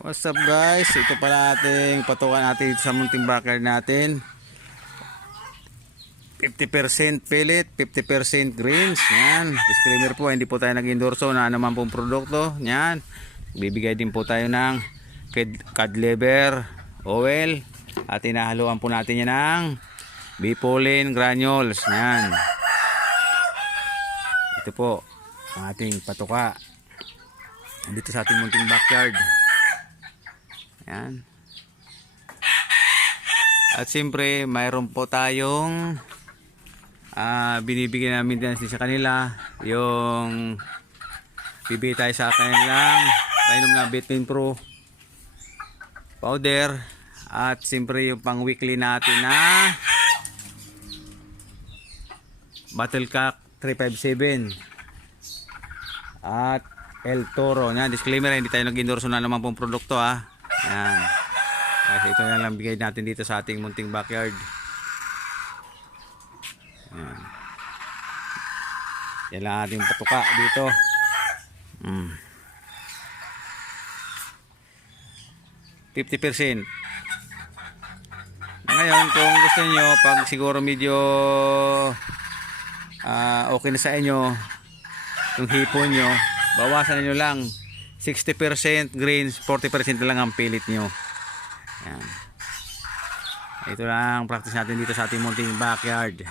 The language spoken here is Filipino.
What's up guys? Ito pala ating patukan natin sa munting backyard natin. 50% pellet, 50% greens. Yan. Disclaimer po, hindi po tayo nag-endorso na naman pong produkto. Yan. Bibigay din po tayo ng cod liver oil. At inahaluan po natin yan ng bipollen granules. Yan. Ito po ang ating patuka. Dito sa ating munting backyard. Yan. At siyempre, mayroon po tayong ah binibigyan namin din sa kanila yung bibigay tayo sa kanilang painom na Vitamin Pro powder at siyempre yung pang weekly natin na Battle Cock 357 at El Toro. Yan, disclaimer, hindi tayo nag-endorso na naman pong produkto ha. Yan. Kasi ito na lang bigay natin dito sa ating munting backyard. Yan. Yan lang ating patuka dito. Mm. 50%. Ngayon, kung gusto niyo pag siguro medyo ah, okay na sa inyo, yung hipon nyo, bawasan nyo lang 60% greens, 40% na lang ang pilit nyo. Yan. Ito lang ang practice natin dito sa ating munting backyard.